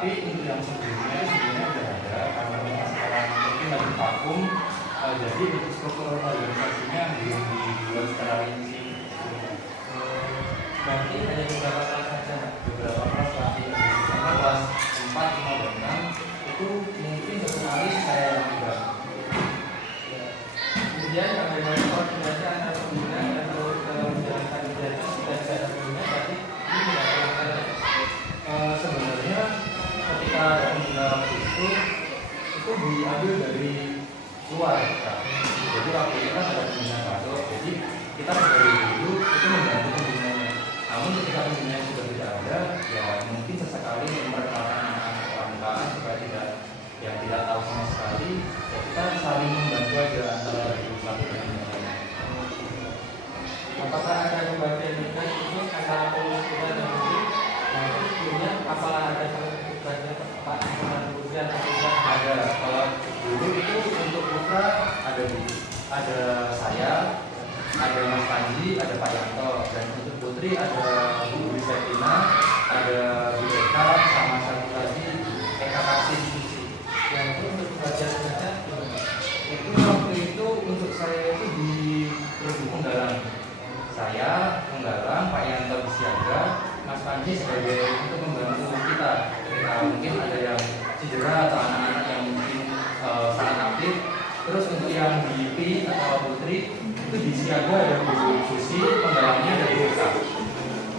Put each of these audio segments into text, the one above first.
Tapi untuk yang sebelumnya itu sebenarnya udah ada, karena memang sekarang mungkin lagi vakum, jadi untuk struktur organisasinya belum dibuat secara rinci. Berarti hanya beberapa kelas saja, Beberapa kelas pasti, misalnya kelas 4, 5, dan 6 itu mungkin sesekali saya yang juga. kemudian bagaimana koordinasi antar pembina dan menjalankan kegiatan sudah tidak ada pembina, berarti ini tidak terlaksana. Sebenarnya ketika ada pembina waktu itu diambil dari luar Kak. Jadi waktu itu kan ada pembina baru, jadi kita dari dulu itu membantu pembinanya. Namun ketika pembinanya sudah tidak ada, ya mungkin sesekali memperkenalkan anak-anak pramuka supaya tidak tahu sama sekali, ya kita saling membantu aja antara satu dengan yang lain. Apakah ada pembagian tugas khusus antara pengurus kita dan musik? Nah, itu sebelumnya apakah ada salah tugasnya Pak Iman Hujan atau tidak? Ada, kalau dulu itu untuk putra ada saya, ada Mas Panji, ada Pak Yanto, dan untuk putri ada Bu Septina, ada Bu Eka, sama satu lagi Eka Kasih. Yang itu untuk pembagian tugasnya gimana? Itu waktu itu untuk saya itu di Lebih Penggalang. Saya Penggalang, Pak Yanto di Siaga, Mas Panji sebagai untuk membantu kita. Mungkin ada yang cedera atau anak-anak yang mungkin sangat aktif. Terus untuk yang di P atau Putri itu di Siaga ada Bu Susi, Penggalangnya ada Bu Eka.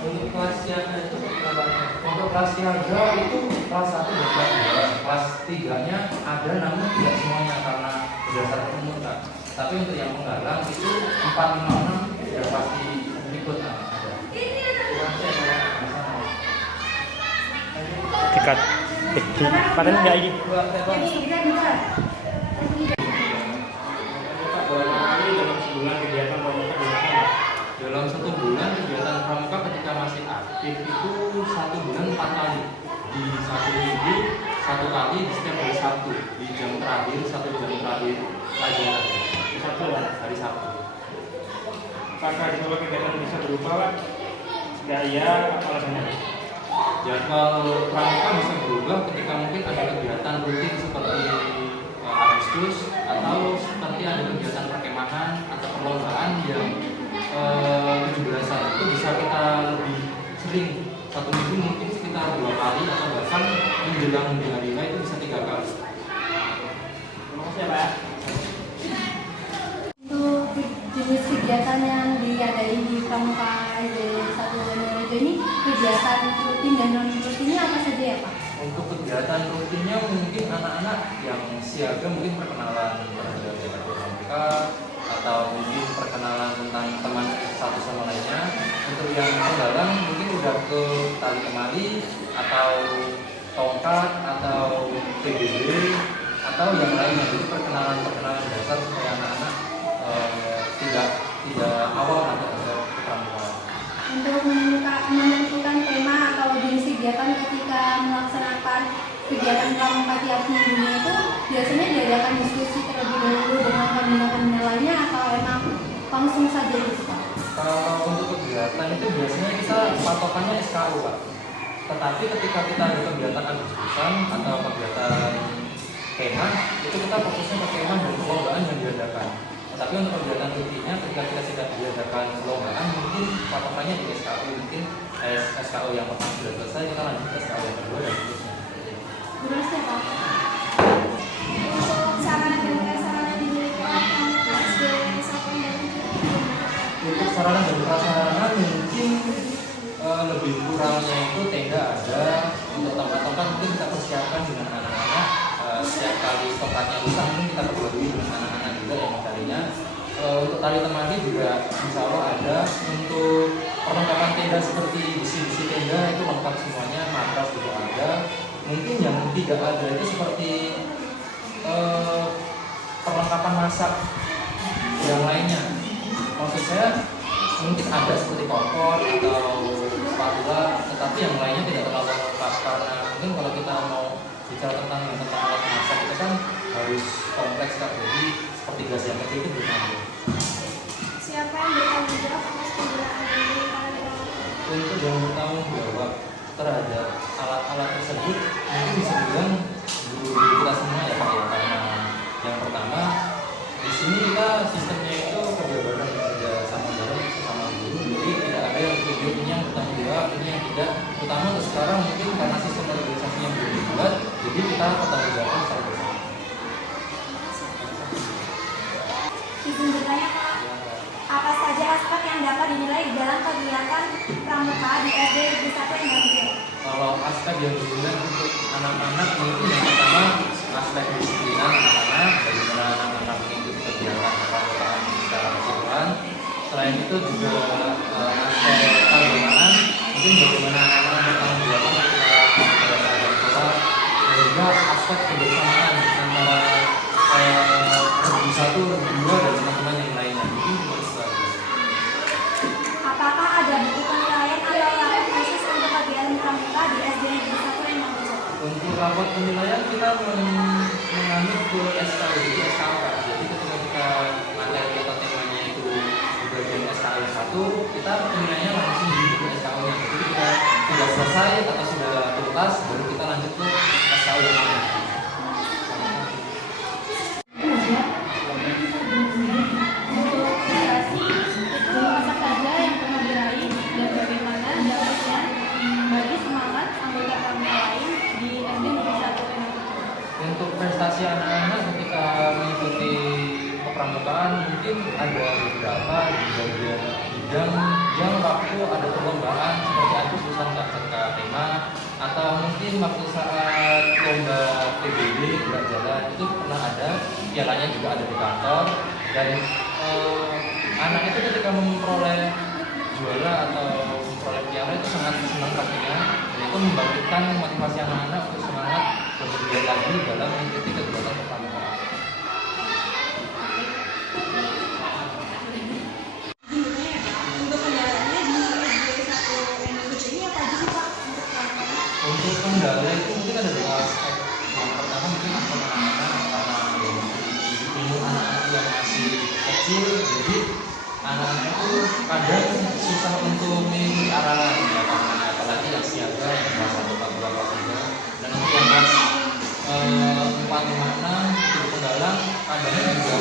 Untuk kelas siaga itu berapa? Untuk kelas siaga itu kelas 1 dan kelas 2. Kelas 3-nya ada namun tidak semuanya karena berdasarkan umur Kak. Tapi untuk yang Penggalang itu 4, 5, 6 ya pasti ikut ada. Dekat padahal enggak ini. Dalam 1 bulan kegiatan pramuka ketika masih aktif itu 1 bulan 4 kali. Di 1 minggu 1 kali di setiap hari Sabtu. Di jam terakhir 1 jam terakhir pelajaran. Satu lah. Hari Sabtu. Apakah semua kegiatan bisa berubah? Gaya apa alasannya? Jadwal pramuka bisa berubah ketika mungkin ada kegiatan rutin seperti Agustus atau seperti ada kegiatan perkemahan atau perlombaan yang 17-an itu bisa kita lebih sering. 1 minggu mungkin sekitar 2 kali atau bahkan menjelang hari raya itu bisa 3 kali. Terima kasih ya Pak. Untuk jenis kegiatan yang diadain di Pramuka SD 1 Wonorejo ini kegiatan rutin dan non rutinnya apa saja ya Pak? Untuk kegiatan rutinnya mungkin anak-anak yang siaga mungkin perkenalan terhadap pramuka atau mungkin perkenalan tentang teman satu sama lainnya. Untuk yang Penggalang mungkin udah ke tali kemali atau tongkat atau PBB atau yang lainnya. Jadi perkenalan dasar supaya anak-anak tidak awam atau pramuka. Untuk menentukan tema atau jenis kegiatan ketika melaksanakan kegiatan pramuka tiap minggunya itu biasanya diadakan diskusi terlebih dahulu dengan pembina-pembina lainnya atau emang langsung saja gitu Pak? Kalau untuk kegiatan itu biasanya kita patokannya SKU Pak. Tetapi ketika kita ada kegiatan Agustusan atau kegiatan kemah, itu kita fokusnya ke kemah dan perlombaan yang diadakan. Tapi untuk kegiatan rutinnya ketika kita tidak diadakan perlombaan, mungkin patokannya di SKU, mungkin SKU yang pertama sudah selesai, kita lanjut ke SKU yang kedua dan seterusnya. Terus ya Pak? Untuk sarana dan prasarana di Pramuka SD 1 Untuk sarana dan prasarana mungkin lebih kurangnya itu tenda ada. Untuk tempat-tempat mungkin kita persiapkan dengan anak-anak. Setiap kali tempatnya rusak mungkin kita perbarui dengan anak-anak juga yang mencarinya. Untuk tali temali juga insya Allah ada. Untuk perlengkapan tenda seperti besi-besi tenda itu lengkap semuanya, matras juga ada. Mungkin yang tidak ada itu seperti perlengkapan masak yang lainnya. Maksud saya mungkin ada seperti kompor atau spatula, tetapi yang lainnya tidak terlalu lengkap karena mungkin kalau kita mau bicara tentang alat masak itu kan harus kompleks Kak. Jadi seperti gas yang kecil itu belum ada. Siapa yang bertanggung jawab atas penggunaan ini para Untuk yang bertanggung jawab terhadap alat-alat tersebut mungkin kerjakan secara bersama. Izin bertanya Pak, apa saja aspek yang dapat dinilai dalam kegiatan pramuka di SD Negeri 1 Endang Bejo? Kalau aspek yang dinilai untuk anak-anak mungkin yang pertama aspek kedisiplinan anak-anak, bagaimana anak-anak mengikuti kegiatan pramukaan secara keseluruhan. Selain itu juga aspek keagamaan, mungkin bagaimana anak-anak bertanggung jawab kepada orang tua, dan juga aspek kebersamaan antara Regu 1, Regu 2 dan teman-teman yang lainnya. Mungkin cuma itu saja. Apakah ada buku penilaian atau rapor khusus untuk kegiatan pramuka di SD Negeri 1 Endang Bejo? Untuk rapor penilaian kita menganut ke SKU, jadi SKU. Jadi ketika kita materi atau temanya itu di bagian SKU 1, kita penilaiannya langsung di buku SKU-nya. Jadi kita sudah selesai atau sudah tuntas, baru kita lanjut ke SKU yang lain. Untuk prestasi, itu apa saja yang pernah diraih dan bagaimana dampaknya bagi semangat anggota pramuka lain di SD Negeri 1 Endang Bejo? Untuk prestasi anak-anak ketika mengikuti kepramukaan mungkin ada beberapa di bagian bidang yang waktu ada perlombaan seperti Agustus Cakcaka tema atau mungkin waktu saat lomba PBB gerak jalan itu pernah ada, pialanya juga ada di kantor dan anak itu ketika memperoleh juara atau memperoleh piala itu sangat senang pastinya dan itu membangkitkan motivasi anak-anak untuk semangat bersedia lagi dalam mengikuti kegiatan kepramukaan. Untuk kendaraannya di SD 1 Endang Bejo ini apa aja sih Pak untuk pramuka? Untuk kendala itu mungkin ada dua aspek. Yang pertama mungkin aspek anak-anak karena umur anak-anak yang masih kecil, jadi anak-anak itu kadang susah untuk mengikuti arahan ya karena apalagi yang siaga yang kelas 1, kelas 2, kelas 3 dan untuk yang kelas 4, 5, 6 itu penggalang kadang juga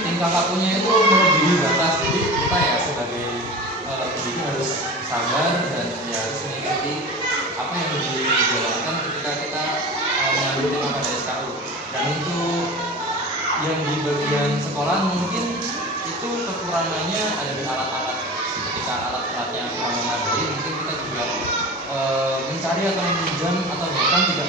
tingkah lakunya itu melebihi batas, jadi kita ya sebagai pendidik harus sabar dan ya harus mengikuti apa yang dijalankan ketika kita mengambil tema pada SKU. Dan untuk yang di bagian sekolah mungkin itu kekurangannya ada di alat-alat, ketika alat-alatnya kurang memadai mungkin kita juga mencari atau meminjam atau bahkan tidak